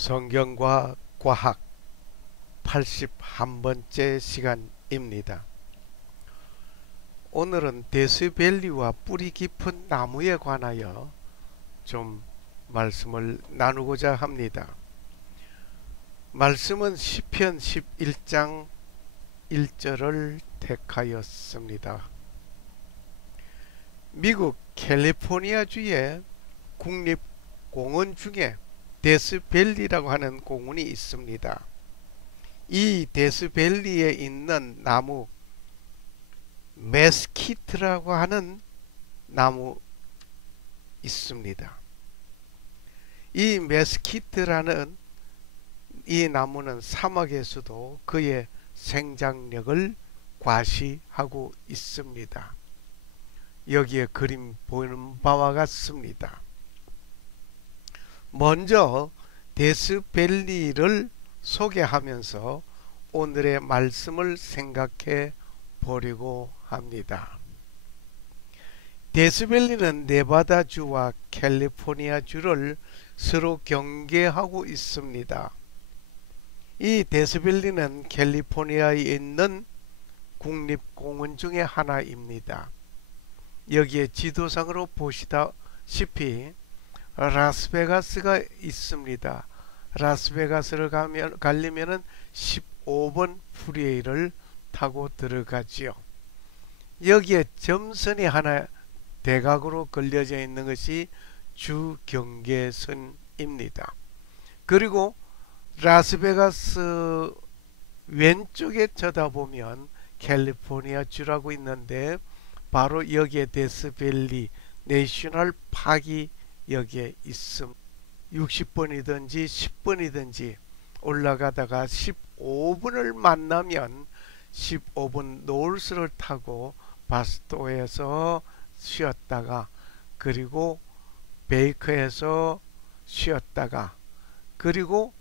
성경과 과학 81번째 시간입니다. 오늘은 데스밸리와 뿌리 깊은 나무에 관하여 좀 말씀을 나누고자 합니다. 말씀은 시편 11장 1절을 택하였습니다. 미국 캘리포니아주의 국립공원 중에 데스밸리라고 하는 공원이 있습니다. 이 데스밸리에 있는 나무 메스키트라고 하는 나무 있습니다. 이 메스키트라는 이 나무는 사막에서도 그의 생장력을 과시하고 있습니다. 여기에 그림 보이는 바와 같습니다. 먼저 데스밸리를 소개하면서 오늘의 말씀을 생각해 보려고 합니다. 데스밸리는 네바다주와 캘리포니아주를 서로 경계하고 있습니다. 이 데스밸리는 캘리포니아에 있는 국립공원 중에 하나입니다. 여기에 지도상으로 보시다시피 라스베가스가 있습니다. 라스베가스를 가려면 15번 프리웨이를 타고 들어가지요. 여기에 점선이 하나 대각으로 걸려져 있는 것이 주경계선입니다. 그리고 라스베가스 왼쪽에 쳐다보면 캘리포니아 주라고 있는데 바로 여기에 데스밸리 내셔널 파크이 여기에 있음. 60번이든지 10번이든지 올라가다가 15번을 만나면 15번 노을스를 타고 바스토에서 쉬었다가 그리고 베이커에서 쉬었다가 그리고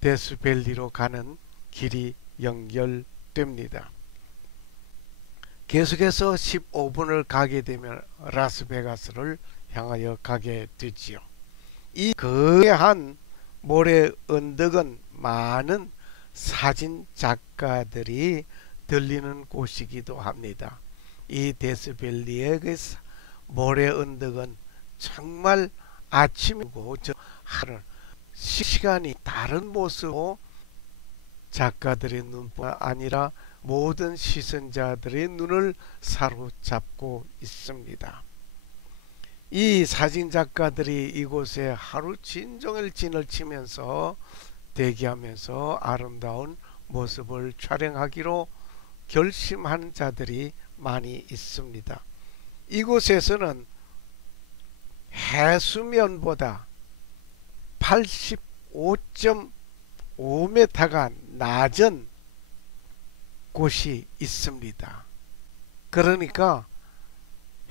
데스밸리로 가는 길이 연결됩니다. 계속해서 15분을 가게 되면 라스베가스를 향하여 가게 되지요. 이 거대한 모래 언덕은 많은 사진 작가들이 들리는 곳이기도 합니다. 이 데스밸리의 그 모래 언덕은 정말 아침이고 저 하늘 시간이 다른 모습으로 작가들의 눈뿐 아니라 모든 시선자들의 눈을 사로잡고 있습니다. 이 사진작가들이 이곳에 하루 종일 진을 치면서 대기하면서 아름다운 모습을 촬영하기로 결심한 자들이 많이 있습니다. 이곳에서는 해수면보다 85.5m가 낮은 곳이 있습니다. 그러니까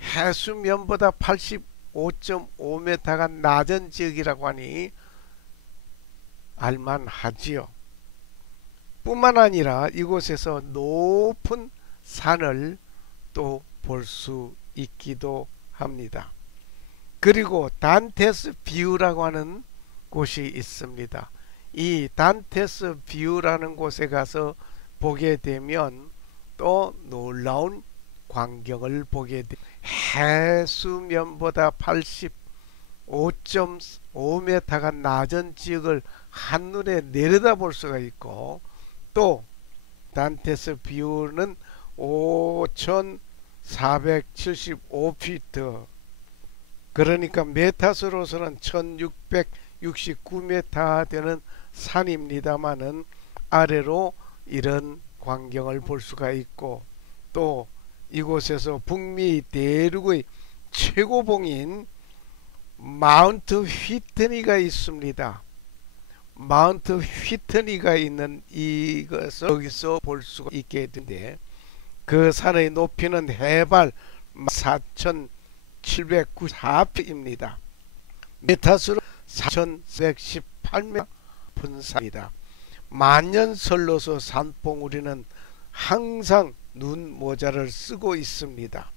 해수면보다 85.5m가 낮은 지역이라고 하니 알만하지요. 뿐만 아니라 이곳에서 높은 산을 또 볼 수 있기도 합니다. 그리고 단테스 뷰라고 하는 곳이 있습니다. 이 단테스 뷰라는 곳에 가서 보게 되면 또 놀라운 광경을 보게 됩니다. 해수면보다 85.5m가 낮은 지역을 한눈에 내려다볼 수가 있고 또 단테스 뷰는 5,475피트 그러니까 메타수로서는 1669m 되는 산입니다마는 아래로 이런 광경을 볼 수가 있고 또 이곳에서 북미 대륙의 최고봉인 마운트 휘트니가 있습니다. 마운트 휘트니가 있는 이것을 여기서 볼 수가 있게 되는데 그 산의 높이는 해발 4,794피트입니다. 메타수로 4,118m 분산입니다. 만년설로서 산봉우리는 항상 눈 모자를 쓰고 있습니다.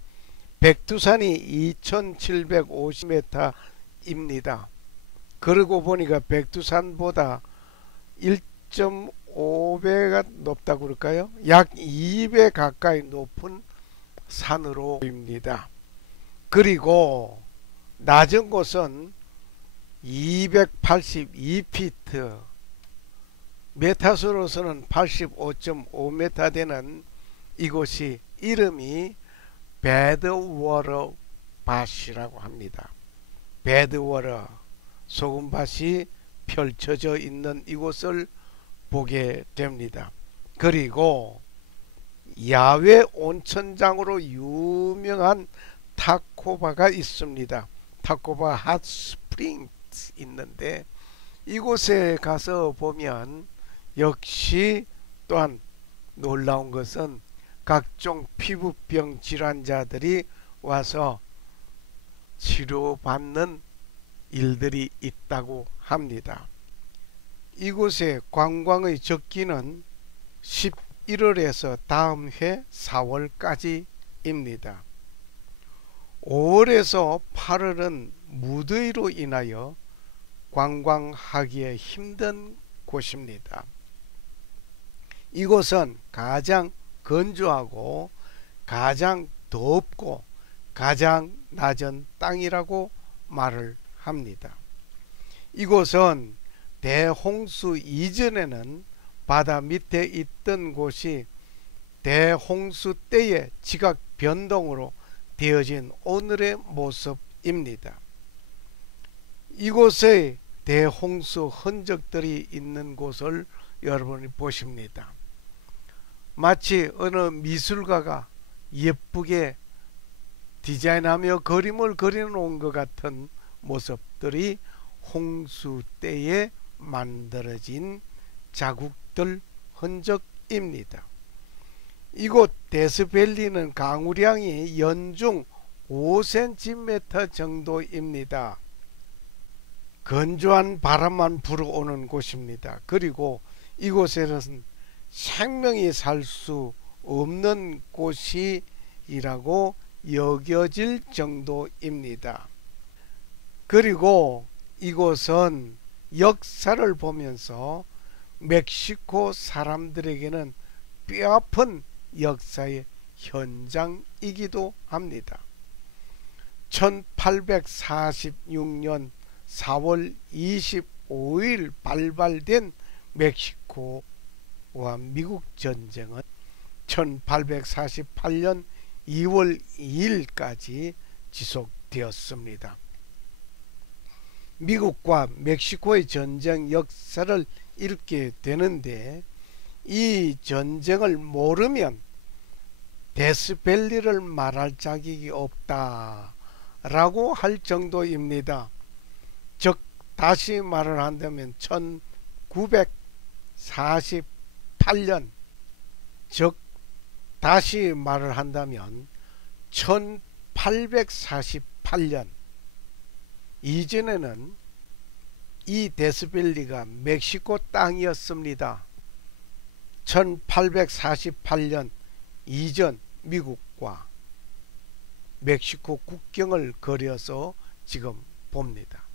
백두산이 2750m입니다. 그러고 보니까 백두산보다 1.5배가 높다고 그럴까요? 약 2배 가까이 높은 산으로 보입니다. 그리고 낮은 곳은 282피트, 메타수로서는 85.5m 되는 이곳이 이름이 배드워터 밭이라고 합니다. 배드워터, 소금밭이 펼쳐져 있는 이곳을 보게 됩니다. 그리고 야외 온천장으로 유명한 타코바가 있습니다. 타코바 핫스프링스 있는데 이곳에 가서 보면 역시 또한 놀라운 것은 각종 피부병 질환자들이 와서 치료받는 일들이 있다고 합니다. 이곳의 관광의 적기는 11월에서 다음 해 4월까지입니다. 5월에서 8월은 무더위로 인하여 관광하기에 힘든 곳입니다. 이곳은 가장 건조하고 가장 덥고 가장 낮은 땅이라고 말을 합니다. 이곳은 대홍수 이전에는 바다 밑에 있던 곳이 대홍수 때의 지각 변동으로 되어진 오늘의 모습입니다. 이곳에 대홍수 흔적들이 있는 곳을 여러분이 보십니다. 마치 어느 미술가가 예쁘게 디자인하며 그림을 그려놓은 것 같은 모습들이 홍수 때에 만들어진 자국들 흔적입니다. 이곳 데스밸리는 강우량이 연중 5cm 정도입니다. 건조한 바람만 불어오는 곳입니다. 그리고 이곳에는 생명이 살 수 없는 곳이라고 여겨질 정도입니다. 그리고 이곳은 역사를 보면서 멕시코 사람들에게는 뼈아픈 역사의 현장이기도 합니다. 1846년 4월 25일 발발된 멕시코와 미국 전쟁은 1848년 2월 2일까지 지속되었습니다. 미국과 멕시코의 전쟁 역사를 읽게 되는데 이 전쟁을 모르면 데스밸리를 말할 자격이 없다라고 할 정도입니다. 즉 다시 말을 한다면 1948년, 즉 다시 말을 한다면 1848년 이전에는 이 데스밸리가 멕시코 땅이었습니다. 1848년 이전 미국과 멕시코 국경을 그려서 지금 봅니다.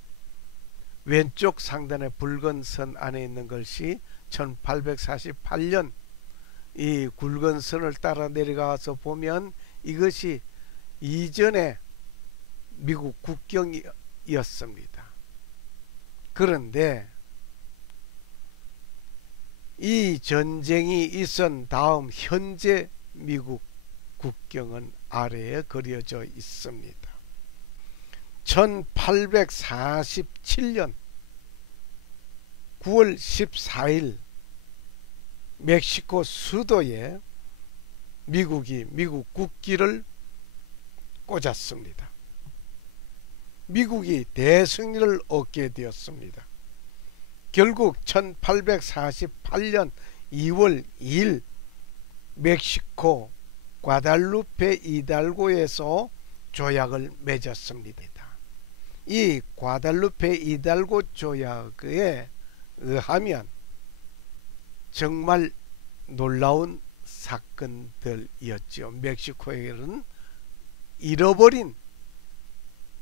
왼쪽 상단의 붉은 선 안에 있는 것이 1848년 이 굵은 선을 따라 내려가서 보면 이것이 이전에 미국 국경이었습니다. 그런데 이 전쟁이 있은 다음 현재 미국 국경은 아래에 그려져 있습니다. 1847년 9월 14일 멕시코 수도에 미국이 미국 국기를 꽂았습니다. 미국이 대승리를 얻게 되었습니다. 결국 1848년 2월 2일 멕시코 과달루페 이달고에서 조약을 맺었습니다. 이 과달루페 이달고 조약에 의하면 정말 놀라운 사건들이었죠. 멕시코에는 잃어버린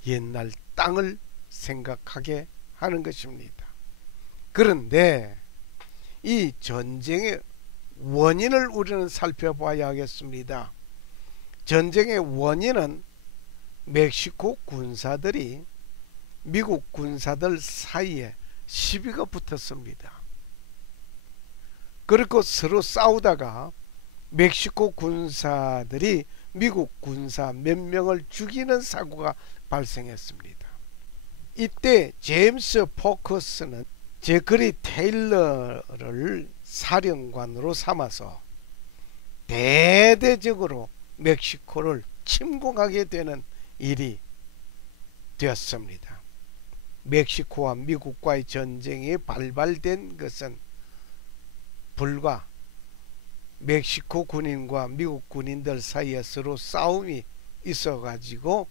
옛날 땅을 생각하게 하는 것입니다. 그런데 이 전쟁의 원인을 우리는 살펴봐야 하겠습니다. 전쟁의 원인은 멕시코 군사들이 미국 군사들 사이에 시비가 붙었습니다. 그리고 서로 싸우다가 멕시코 군사들이 미국 군사 몇 명을 죽이는 사고가 발생했습니다. 이때 제임스 포커스는 제크리 테일러를 사령관으로 삼아서 대대적으로 멕시코를 침공하게 되는 일이 되었습니다. 멕시코와 미국과의 전쟁이 발발된 것은 불과 멕시코 군인과 미국 군인들 사이에 서로 싸움이 있어 가지고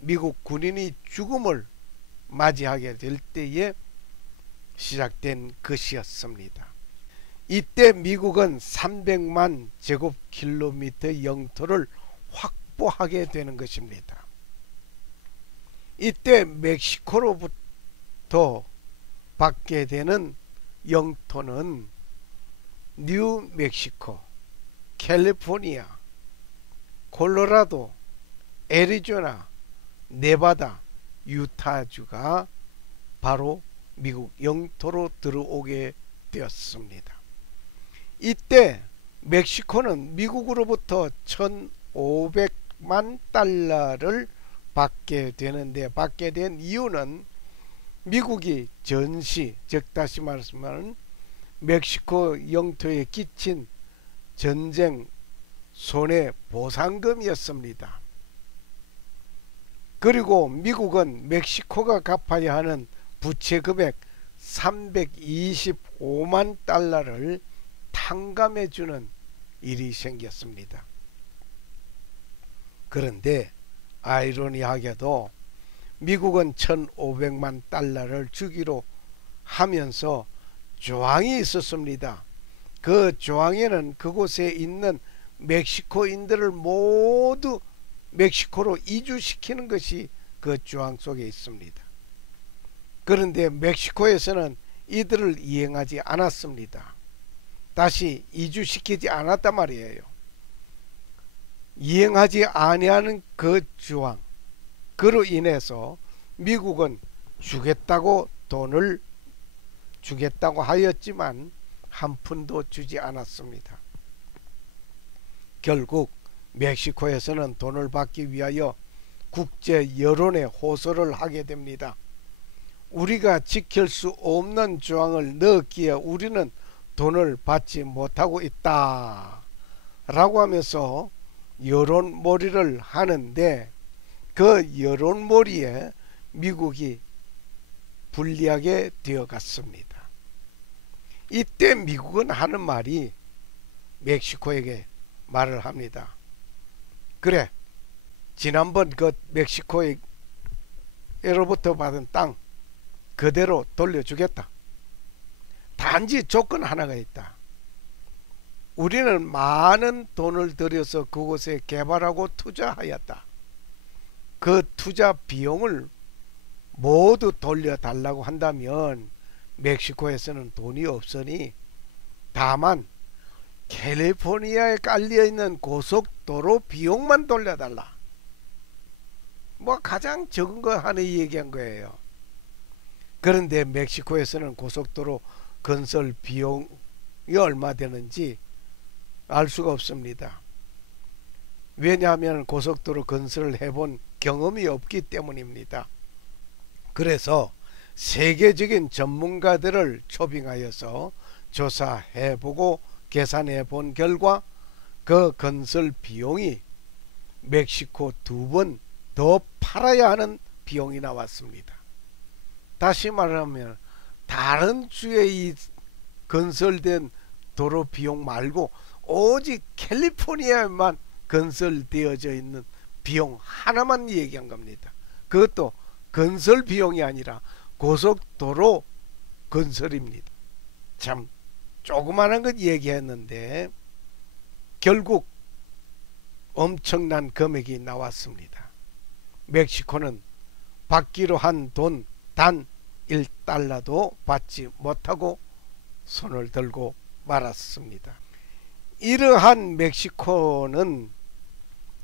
미국 군인이 죽음을 맞이하게 될 때에 시작된 것이었습니다. 이때 미국은 300만 제곱킬로미터 영토를 확보하게 되는 것입니다. 이때 멕시코로부터 받게 되는 영토는 뉴멕시코, 캘리포니아, 콜로라도, 애리조나, 네바다, 유타주가 바로 미국 영토로 들어오게 되었습니다. 이때 멕시코는 미국으로부터 1,500만 달러를 받게 되는데, 받게 된 이유는 미국이 전시, 즉 다시 말하면 멕시코 영토에 끼친 전쟁 손해보상금이었습니다. 그리고 미국은 멕시코가 갚아야 하는 부채 금액 325만 달러를 탕감해주는 일이 생겼습니다. 그런데 아이러니하게도 미국은 1,500만 달러를 주기로 하면서 조항이 있었습니다. 그 조항에는 그곳에 있는 멕시코인들을 모두 멕시코로 이주시키는 것이 그 조항 속에 있습니다. 그런데 멕시코에서는 이들을 이행하지 않았습니다. 다시 이주시키지 않았단 말이에요. 이행하지 아니하는 그 조항, 그로 인해서 미국은 돈을 주겠다고 하였지만 한 푼도 주지 않았습니다. 결국 멕시코에서는 돈을 받기 위하여 국제 여론에 호소를 하게 됩니다. 우리가 지킬 수 없는 조항을 넣었기에 우리는 돈을 받지 못하고 있다 라고 하면서 여론몰이를 하는데, 그 여론몰이에 미국이 불리하게 되어갔습니다. 이때 미국은 하는 말이 멕시코에게 말을 합니다. 그래, 지난번 그 멕시코에로부터 받은 땅 그대로 돌려주겠다. 단지 조건 하나가 있다. 우리는 많은 돈을 들여서 그곳에 개발하고 투자하였다. 그 투자 비용을 모두 돌려달라고 한다면 멕시코에서는 돈이 없으니 다만 캘리포니아에 깔려있는 고속도로 비용만 돌려달라. 뭐 가장 적은 거 하나 얘기한 거예요. 그런데 멕시코에서는 고속도로 건설 비용이 얼마 되는지 알 수가 없습니다. 왜냐하면 고속도로 건설을 해본 경험이 없기 때문입니다. 그래서 세계적인 전문가들을 초빙하여서 조사해보고 계산해본 결과 그 건설 비용이 멕시코 2번 더 팔아야 하는 비용이 나왔습니다. 다시 말하면 다른 주에 이 건설된 도로 비용 말고 오직 캘리포니아에만 건설되어져 있는 비용 하나만 얘기한 겁니다. 그것도 건설 비용이 아니라 고속도로 건설입니다. 참 조그마한 것 얘기했는데 결국 엄청난 금액이 나왔습니다. 멕시코는 받기로 한 돈 단 1달러도 받지 못하고 손을 들고 말았습니다. 이러한 멕시코는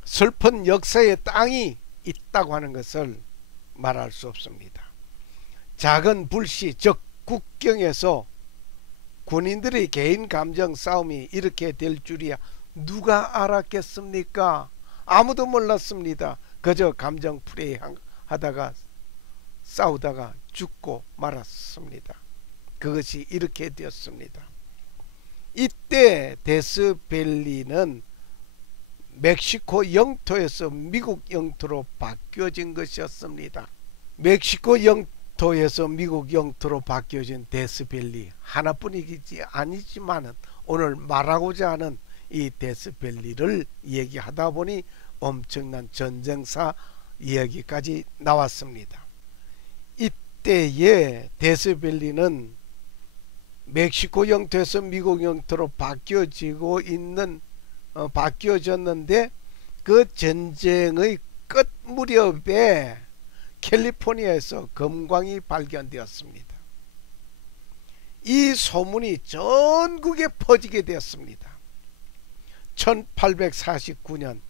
슬픈 역사의 땅이 있다고 하는 것을 말할 수 없습니다. 작은 불씨, 즉 국경에서 군인들의 개인 감정 싸움이 이렇게 될 줄이야 누가 알았겠습니까? 아무도 몰랐습니다. 그저 감정 플레이 하다가 싸우다가 죽고 말았습니다. 그것이 이렇게 되었습니다. 이때 데스밸리는 멕시코 영토에서 미국 영토로 바뀌어진 것이었습니다. 멕시코 영토에서 미국 영토로 바뀌어진 데스밸리 하나뿐이지 아니지만은 오늘 말하고자 하는 이 데스밸리를 얘기하다 보니 엄청난 전쟁사 이야기까지 나왔습니다. 이때에 데스밸리는 멕시코 영토에서 미국 영토로 바뀌어졌는데 그 전쟁의 끝 무렵에 캘리포니아에서 금광이 발견되었습니다. 이 소문이 전국에 퍼지게 되었습니다. 1849년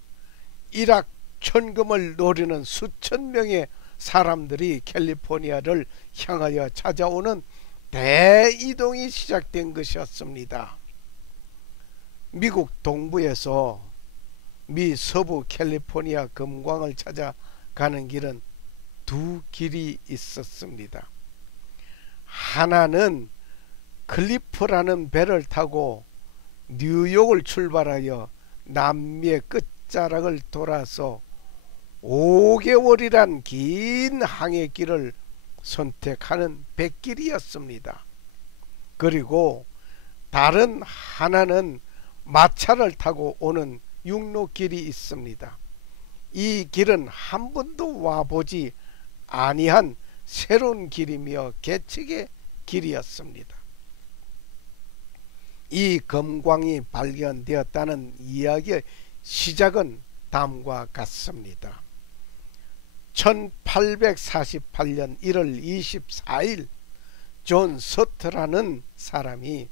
이락 천금을 노리는 수천 명의 사람들이 캘리포니아를 향하여 찾아오는 대이동이 시작된 것이었습니다. 미국 동부에서 미 서부 캘리포니아 금광을 찾아가는 길은 두 길이 있었습니다. 하나는 클리프라는 배를 타고 뉴욕을 출발하여 남미의 끝자락을 돌아서 5개월이란 긴 항해길을 선택하는 백길이었습니다. 그리고 다른 하나는 마차를 타고 오는 육로길이 있습니다. 이 길은 한 번도 와보지 아니한 새로운 길이며 계책의 길이었습니다. 이 금광이 발견되었다는 이야기의 시작은 다음과 같습니다. 1848년 1월 24일 존 서트라는 사람이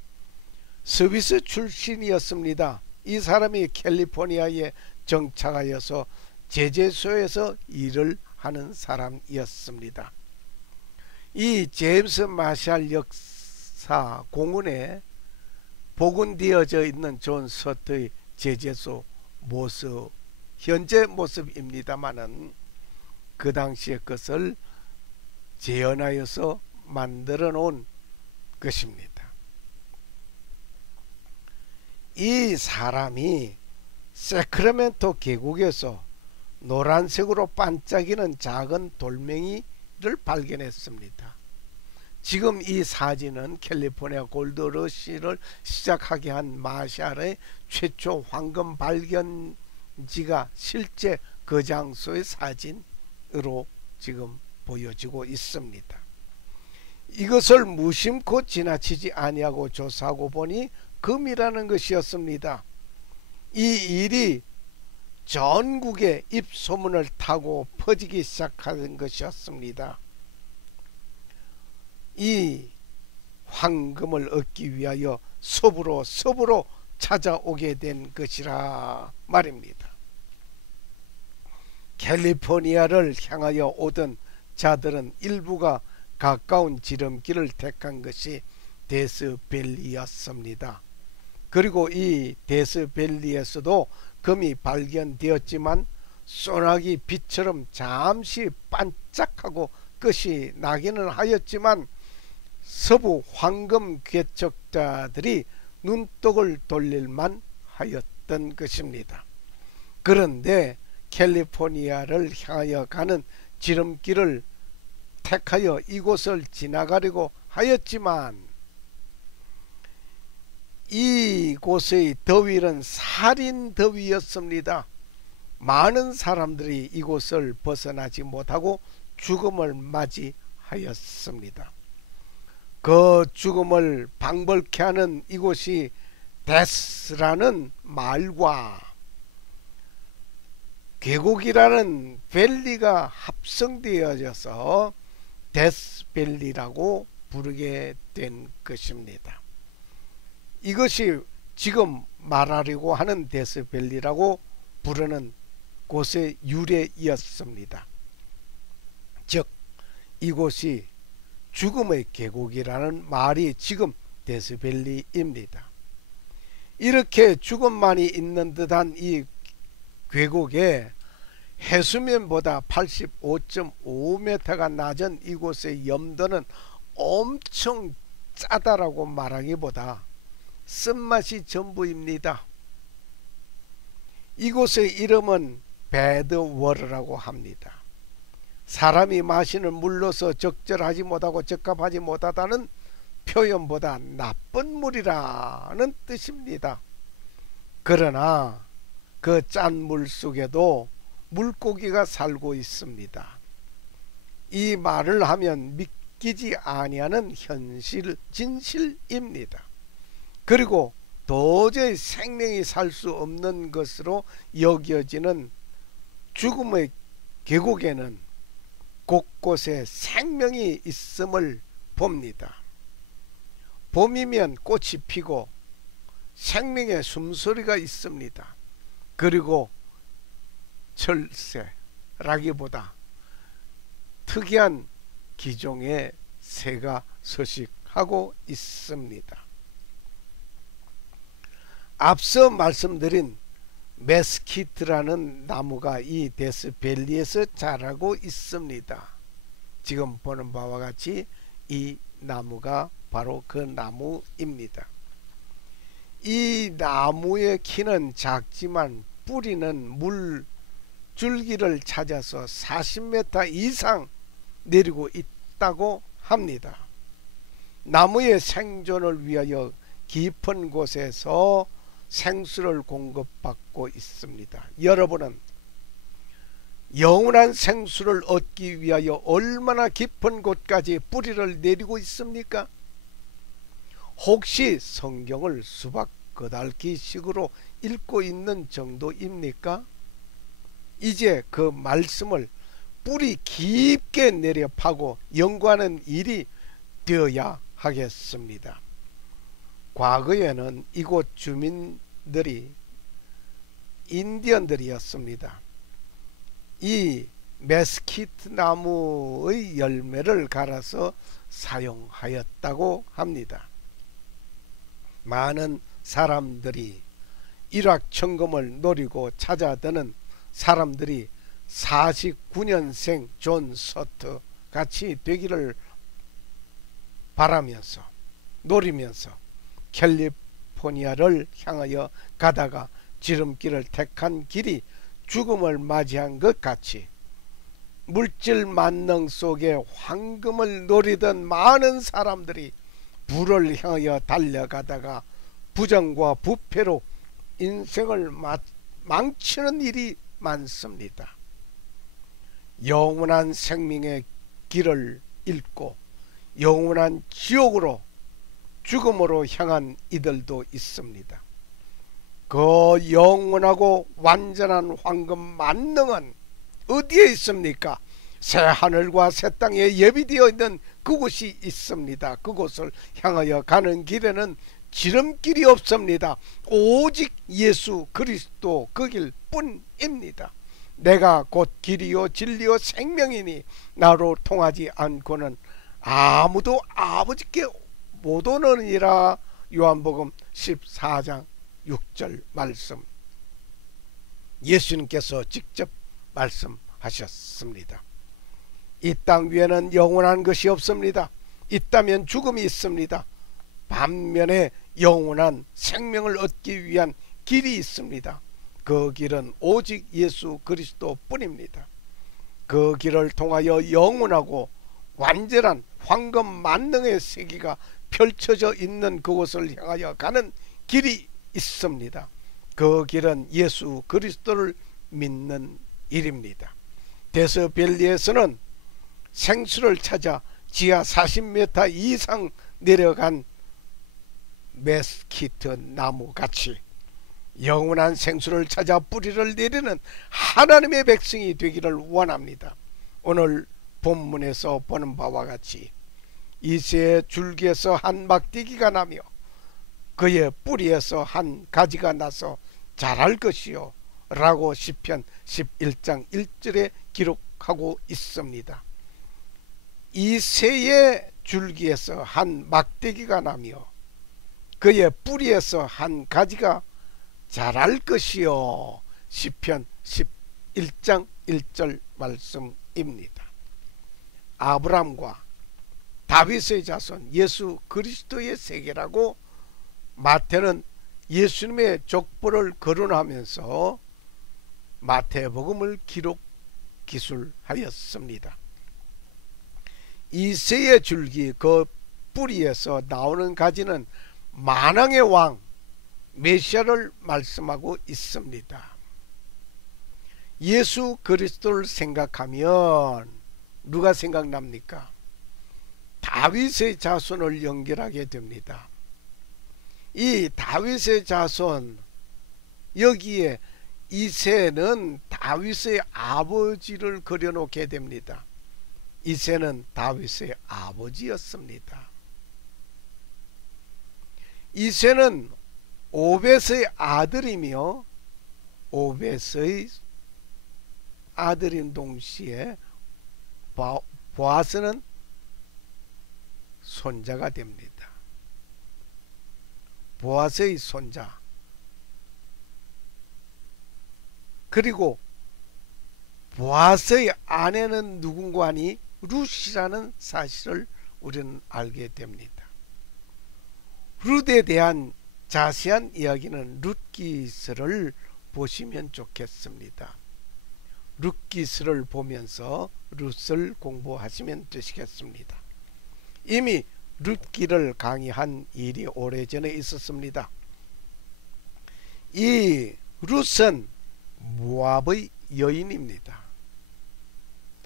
스위스 출신이었습니다. 이 사람이 캘리포니아에 정착하여서 제재소에서 일을 하는 사람이었습니다. 이 제임스 마샬 역사 공원에 복원되어져 있는 존 서트의 제재소 모습, 현재 모습입니다마는 그 당시의 것을 재현하여서 만들어 놓은 것입니다. 이 사람이 세크라멘토 계곡에서 노란색으로 반짝이는 작은 돌멩이를 발견했습니다. 지금 이 사진은 캘리포니아 골드러시를 시작하게 한 마샬의 최초 황금 발견지가 실제 그 장소의 사진으로 지금 보여지고 있습니다. 이것을 무심코 지나치지 아니하고 조사하고 보니 금이라는 것이었습니다. 이 일이 전국에 입소문을 타고 퍼지기 시작하는 것이었습니다. 이 황금을 얻기 위하여 서부로 찾아오게 된 것이라 말입니다. 캘리포니아를 향하여 오던 자들은 일부가 가까운 지름길을 택한 것이 데스밸리였습니다. 그리고 이 데스밸리에서도 금이 발견되었지만 소나기 빛처럼 잠시 반짝하고 끝이 나기는 하였지만 서부 황금 개척자들이 눈독을 돌릴만 하였던 것입니다. 그런데 캘리포니아를 향하여 가는 지름길을 택하여 이곳을 지나가려고 하였지만 이곳의 더위는 살인 더위였습니다. 많은 사람들이 이곳을 벗어나지 못하고 죽음을 맞이하였습니다. 그 죽음을 방불케 하는 이곳이 데스라는 말과 계곡이라는 밸리가 합성되어져서 데스 데스밸리라고 부르게 된 것입니다. 이것이 지금 말하려고 하는 데스밸리라고 부르는 곳의 유래이었습니다. 즉 이곳이 죽음의 계곡이라는 말이 지금 데스밸리입니다. 이렇게 죽음만이 있는 듯한 이 계곡에 해수면보다 85.5m가 낮은 이곳의 염도는 엄청 짜다라고 말하기보다 쓴맛이 전부입니다. 이곳의 이름은 배드워터라고 합니다. 사람이 마시는 물로서 적절하지 못하고 적합하지 못하다는 표현보다 나쁜 물이라는 뜻입니다. 그러나 그 짠 물 속에도 물고기가 살고 있습니다. 이 말을 하면 믿기지 아니하는 현실 진실입니다. 그리고 도저히 생명이 살 수 없는 것으로 여겨지는 죽음의 계곡에는 곳곳에 생명이 있음을 봅니다. 봄이면 꽃이 피고 생명의 숨소리가 있습니다. 그리고 철새라기보다 특이한 기종의 새가 서식하고 있습니다. 앞서 말씀드린 메스키트라는 나무가 이 데스밸리에서 자라고 있습니다. 지금 보는 바와 같이 이 나무가 바로 그 나무입니다. 이 나무의 키는 작지만 뿌리는 물 줄기를 찾아서 40m 이상 내리고 있다고 합니다. 나무의 생존을 위하여 깊은 곳에서 생수를 공급받고 있습니다. 여러분은 영원한 생수를 얻기 위하여 얼마나 깊은 곳까지 뿌리를 내리고 있습니까? 혹시 성경을 수박 거달기 식으로 읽고 있는 정도입니까? 이제 그 말씀을 뿌리 깊게 내려 파고 연구하는 일이 되어야 하겠습니다. 과거에는 이곳 주민들이 인디언들이었습니다. 이 메스키트 나무의 열매를 갈아서 사용하였다고 합니다. 많은 사람들이 일확천금을 노리고 찾아드는 사람들이 49년생 존 서트 같이 되기를 바라면서 노리면서 캘리포니아를 향하여 가다가 지름길을 택한 길이 죽음을 맞이한 것 같이 물질 만능 속에 황금을 노리던 많은 사람들이 부를 향하여 달려가다가 부정과 부패로 인생을 망치는 일이 많습니다. 영원한 생명의 길을 잃고 영원한 지옥으로 죽음으로 향한 이들도 있습니다. 그 영원하고 완전한 황금 만능은 어디에 있습니까? 새 하늘과 새 땅에 예비되어 있는 그곳이 있습니다. 그곳을 향하여 가는 길에는 지름길이 없습니다. 오직 예수 그리스도 그 길뿐입니다. 내가 곧 길이요 진리요 생명이니 나로 통하지 않고는 아무도 아버지께 못 오느니라. 요한복음 14장 6절 말씀, 예수님께서 직접 말씀하셨습니다. 이 땅 위에는 영원한 것이 없습니다. 있다면 죽음이 있습니다. 반면에 영원한 생명을 얻기 위한 길이 있습니다. 그 길은 오직 예수 그리스도 뿐입니다. 그 길을 통하여 영원하고 완전한 황금 만능의 세계가 펼쳐져 있는 그곳을 향하여 가는 길이 있습니다. 그 길은 예수 그리스도를 믿는 일입니다. 데스밸리에서는 생수를 찾아 지하 40m 이상 내려간 메스키트 나무같이 영원한 생수를 찾아 뿌리를 내리는 하나님의 백성이 되기를 원합니다. 오늘 본문에서 보는 바와 같이 이새의 줄기에서 한 막대기가 나며 그의 뿌리에서 한 가지가 나서 자랄 것이요 라고 시편 11장 1절에 기록하고 있습니다. 이새의 줄기에서 한 막대기가 나며 그의 뿌리에서 한 가지가 자랄 것이요, 시편 11장 1절 말씀입니다. 아브람과 다윗의 자손 예수 그리스도의 세계라고 마태는 예수님의 족보를 거론하면서 마태복음을 기술하였습니다. 이새의 줄기 그 뿌리에서 나오는 가지는 만왕의 왕 메시아를 말씀하고 있습니다. 예수 그리스도를 생각하면 누가 생각납니까? 다윗의 자손을 연결하게 됩니다. 이 다윗의 자손, 여기에 이새는 다윗의 아버지를 그려놓게 됩니다. 이새는 다윗의 아버지였습니다. 이새는 오벳의 아들이며 오벳의 아들인 동시에 보아스는 손자가 됩니다. 보아스의 손자. 그리고 보아스의 아내는 누군가 하니 룻이라는 사실을 우리는 알게 됩니다. 룻에 대한 자세한 이야기는 룻기서를 보시면 좋겠습니다. 룻기서를 보면서 룻을 공부하시면 되시겠습니다. 이미 룻기를 강의한 일이 오래전에 있었습니다. 이 룻은 모압의 여인입니다.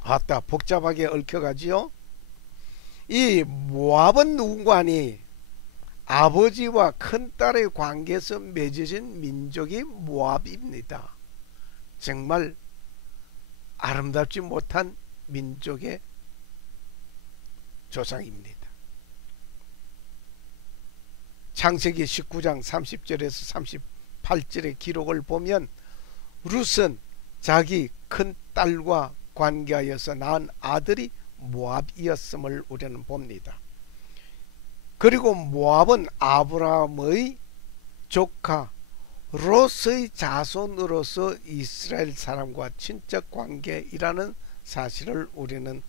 아따, 복잡하게 얽혀가지요. 이 모압은 누군가 하니 아버지와 큰딸의 관계에서 맺어진 민족이 모압입니다. 정말 아름답지 못한 민족의 조상입니다. 창세기 19장 30절에서 38절의 기록을 보면 룻은 자기 큰딸과 관계하여서 낳은 아들이 모압이었음을 우리는 봅니다. 그리고 모압은 아브라함의 조카 롯의 자손으로서 이스라엘 사람과 친척 관계이라는 사실을 우리는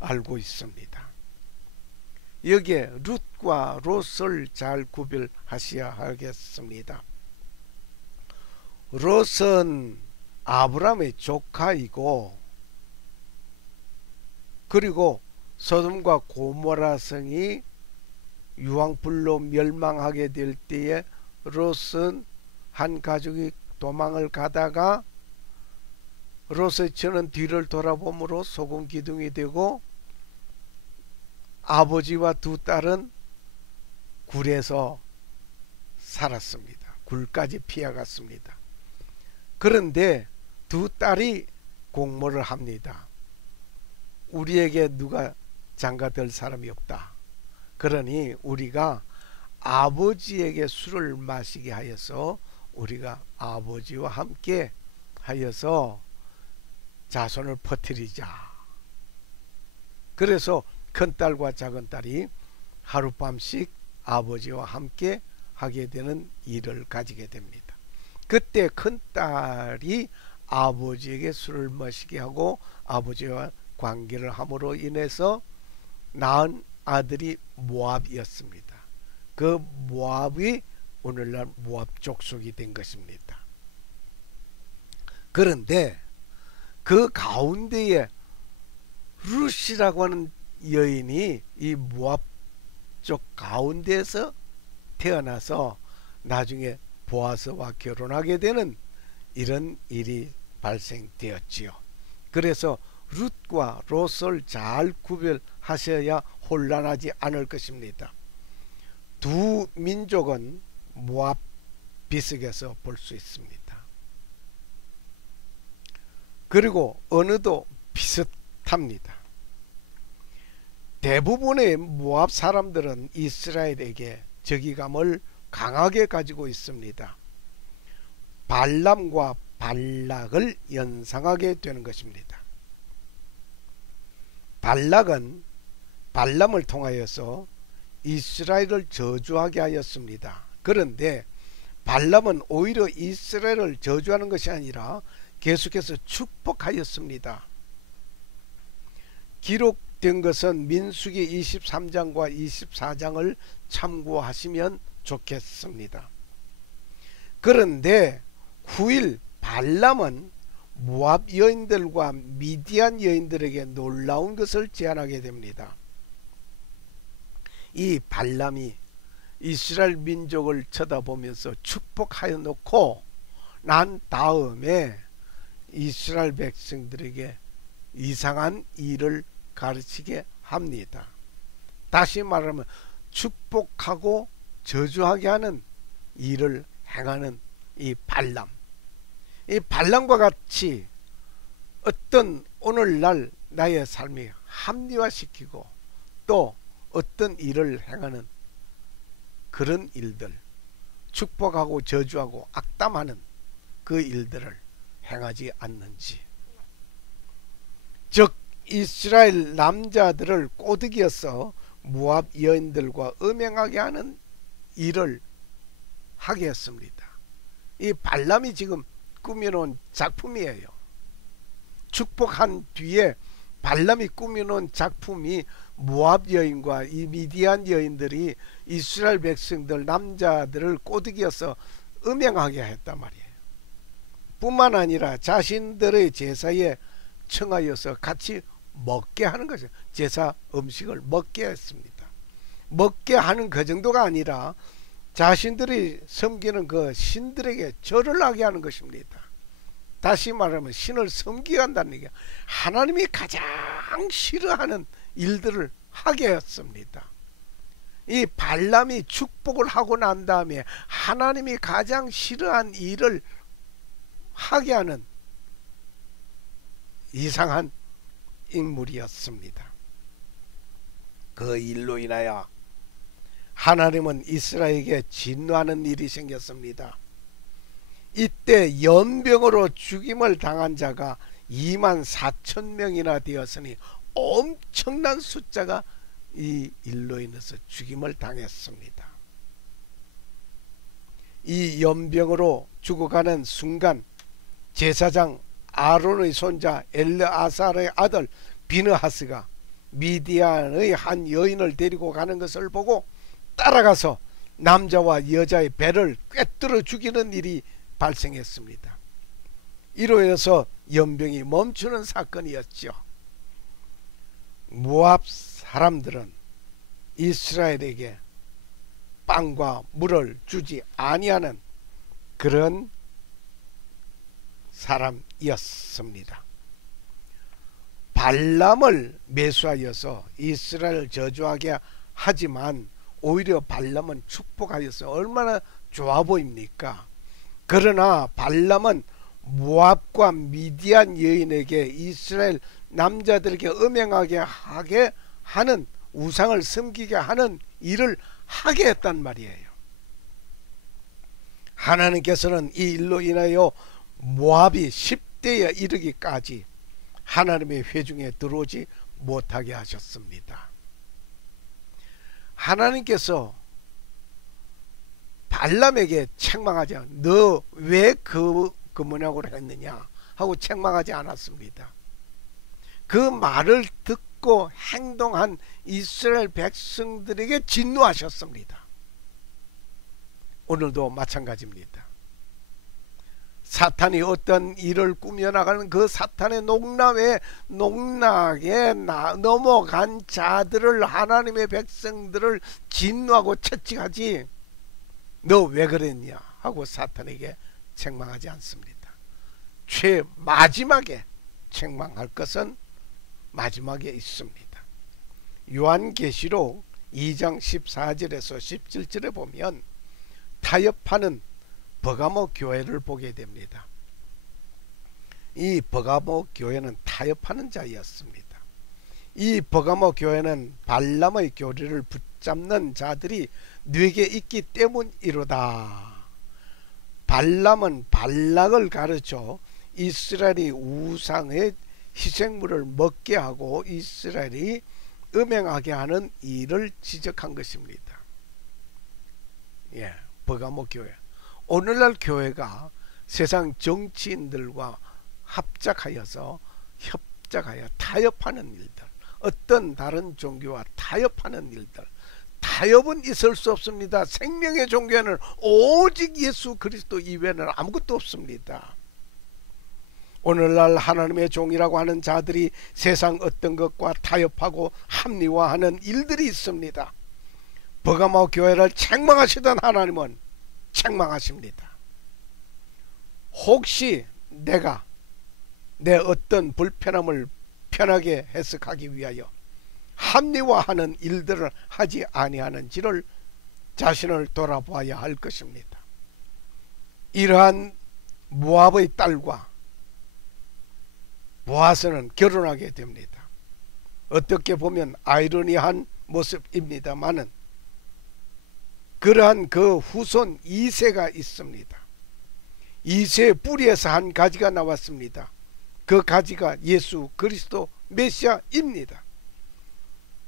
알고 있습니다. 여기에 룻과 롯을 잘 구별하셔야 하겠습니다. 롯은 아브라함의 조카이고, 그리고 소돔과 고모라 성이 유황불로 멸망하게 될 때에 롯은 한 가족이 도망을 가다가 롯의 처는 뒤를 돌아보므로 소금 기둥이 되고 아버지와 두 딸은 굴에서 살았습니다. 굴까지 피해갔습니다. 그런데 두 딸이 공모를 합니다. 우리에게 누가 장가될 사람이 없다. 그러니 우리가 아버지에게 술을 마시게 하여서 우리가 아버지와 함께 하여서 자손을 퍼뜨리자. 그래서 큰딸과 작은딸이 하룻밤씩 아버지와 함께 하게 되는 일을 가지게 됩니다. 그때 큰딸이 아버지에게 술을 마시게 하고 아버지와 관계를 함으로 인해서 낳은 아들이 모압이었습니다. 그 모압이 오늘날 모압 족속이 된 것입니다. 그런데 그 가운데에 룻이라고 하는 여인이 이 모압 쪽 가운데에서 태어나서 나중에 보아스와 결혼하게 되는 이런 일이 발생되었지요. 그래서 룻과 롯을 잘 구별하셔야 혼란하지 않을 것입니다. 두 민족은 모압 비석에서 볼 수 있습니다. 그리고 언어도 비슷합니다. 대부분의 모압 사람들은 이스라엘에게 적이감을 강하게 가지고 있습니다. 발람과 발락을 연상하게 되는 것입니다. 발락은 발람을 통하여서 이스라엘을 저주하게 하였습니다. 그런데 발람은 오히려 이스라엘을 저주하는 것이 아니라 계속해서 축복하였습니다. 기록된 것은 민수기 23장과 24장을 참고하시면 좋겠습니다. 그런데 후일 발람은 모압 여인들과 미디안 여인들에게 놀라운 것을 제안하게 됩니다. 이 발람이 이스라엘 민족을 쳐다보면서 축복하여 놓고 난 다음에 이스라엘 백성들에게 이상한 일을 가르치게 합니다. 다시 말하면 축복하고 저주하게 하는 일을 행하는 이 발람, 이 발람과 같이 어떤 오늘날 나의 삶이 합리화시키고 또 어떤 일을 행하는 그런 일들, 축복하고 저주하고 악담하는 그 일들을 행하지 않는지, 즉 이스라엘 남자들을 꼬드기어서 모압 여인들과 음행하게 하는 일을 하게 했습니다. 이 발람이 지금 꾸며놓은 작품이에요. 축복한 뒤에 발람이 꾸며놓은 작품이 모압 여인과 이 미디안 여인들이 이스라엘 백성들 남자들을 꼬드기어서 음행하게 했단 말이에요. 뿐만 아니라 자신들의 제사에 청하여서 같이 먹게 하는 거죠. 제사 음식을 먹게 했습니다. 먹게 하는 그 정도가 아니라 자신들이 섬기는 그 신들에게 절을 하게 하는 것입니다. 다시 말하면 신을 섬기게 한다는 얘기야. 하나님이 가장 싫어하는 일들을 하게 했습니다. 이 발람이 축복을 하고 난 다음에 하나님이 가장 싫어한 일을 하게 하는 이상한 인물이었습니다. 그 일로 인하여 하나님은 이스라엘에게 진노하는 일이 생겼습니다. 이때 연병으로 죽임을 당한 자가 24,000명이나 되었으니 엄청난 숫자가 이 일로 인해서 죽임을 당했습니다. 이 연병으로 죽어가는 순간 제사장 아론의 손자 엘르아살의 아들 비느하스가 미디안의 한 여인을 데리고 가는 것을 보고 따라가서 남자와 여자의 배를 꿰뚫어 죽이는 일이 발생했습니다. 이로 인해서 연병이 멈추는 사건이었죠. 모압 사람들은 이스라엘에게 빵과 물을 주지 아니하는 그런 사람이었습니다. 발람을 매수하여서 이스라엘을 저주하게 하지만 오히려 발람은 축복하여서 얼마나 좋아 보입니까? 그러나 발람은 모압과 미디안 여인에게 이스라엘 남자들에게 음행하게 하게 하는, 우상을 섬기게 하는 일을 하게 했단 말이에요. 하나님께서는 이 일로 인하여 모압이 10대에 이르기까지 하나님의 회중에 들어오지 못하게 하셨습니다. 하나님께서 발람에게 책망하지 않아, 너 왜 그 모양으로 했느냐 하고 책망하지 않았습니다. 그 말을 듣고 행동한 이스라엘 백성들에게 진노하셨습니다. 오늘도 마찬가지입니다. 사탄이 어떤 일을 꾸며나가는 그 사탄의 농락에 넘어간 자들을, 하나님의 백성들을 진노하고 채찍하지, 너 왜 그랬냐 하고 사탄에게 책망하지 않습니다. 마지막에 책망할 것은 마지막에 있습니다. 요한계시록 2장 14절에서 17절에 보면 타협하는 버가모 교회를 보게 됩니다. 이 버가모 교회는 타협하는 자였습니다. 이 버가모 교회는 발람의 교리를 붙잡는 자들이 뇌게 있기 때문이로다. 발람은 발락을 가르쳐 이스라엘이 우상의 희생물을 먹게 하고 이스라엘이 음행하게 하는 일을 지적한 것입니다. 예, 버가모 교회. 오늘날 교회가 세상 정치인들과 합작하여서 타협하는 일들, 어떤 다른 종교와 타협하는 일들, 타협은 있을 수 없습니다. 생명의 종교에는 오직 예수 그리스도 이외에는 아무것도 없습니다. 오늘날 하나님의 종이라고 하는 자들이 세상 어떤 것과 타협하고 합리화하는 일들이 있습니다. 버가모 교회를 책망하시던 하나님은 책망하십니다. 혹시 내가 내 어떤 불편함을 편하게 해석하기 위하여 합리화하는 일들을 하지 아니하는지를 자신을 돌아봐야 할 것입니다. 이러한 모압의 딸과 보아스는 결혼하게 됩니다. 어떻게 보면 아이러니한 모습입니다마는 그러한 그 후손 이세가 있습니다. 이세의 뿌리에서 한 가지가 나왔습니다. 그 가지가 예수 그리스도 메시아입니다.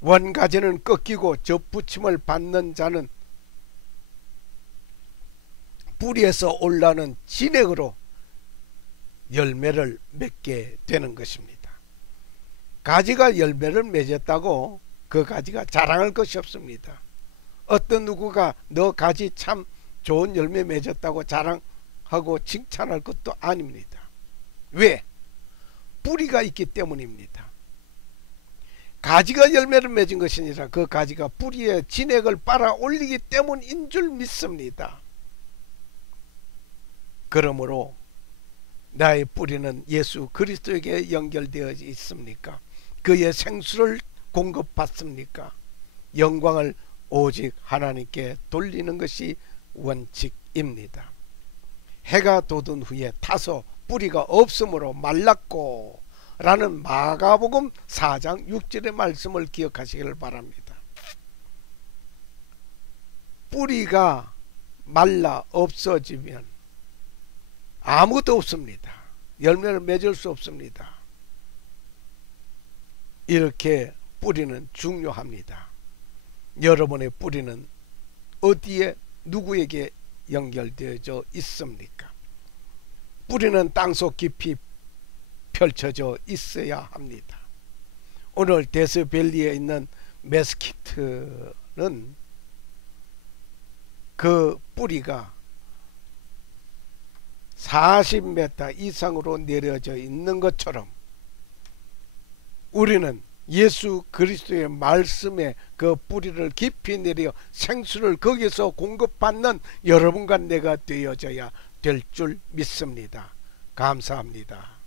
원가지는 꺾이고 접붙임을 받는 자는 뿌리에서 올라오는 진액으로 열매를 맺게 되는 것입니다. 가지가 열매를 맺었다고 그 가지가 자랑할 것이 없습니다. 어떤 누구가 너 가지 참 좋은 열매 맺었다고 자랑하고 칭찬할 것도 아닙니다. 왜? 뿌리가 있기 때문입니다. 가지가 열매를 맺은 것이 아니라 그 가지가 뿌리에 진액을 빨아 올리기 때문인 줄 믿습니다. 그러므로 나의 뿌리는 예수 그리스도에게 연결되어 있습니까? 그의 생수를 공급받습니까? 영광을 오직 하나님께 돌리는 것이 원칙입니다. 해가 돋은 후에 타서 뿌리가 없으므로 말랐고 라는 마가복음 4장 6절의 말씀을 기억하시기를 바랍니다. 뿌리가 말라 없어지면 아무것도 없습니다. 열매를 맺을 수 없습니다. 이렇게 뿌리는 중요합니다. 여러분의 뿌리는 어디에 누구에게 연결되어져 있습니까? 뿌리는 땅속 깊이 펼쳐져 있어야 합니다. 오늘 데스밸리에 있는 메스키트는 그 뿌리가 40m 이상으로 내려져 있는 것처럼 우리는 예수 그리스도의 말씀에 그 뿌리를 깊이 내려 생수를 거기서 공급받는 여러분과 내가 되어져야 될 줄 믿습니다. 감사합니다.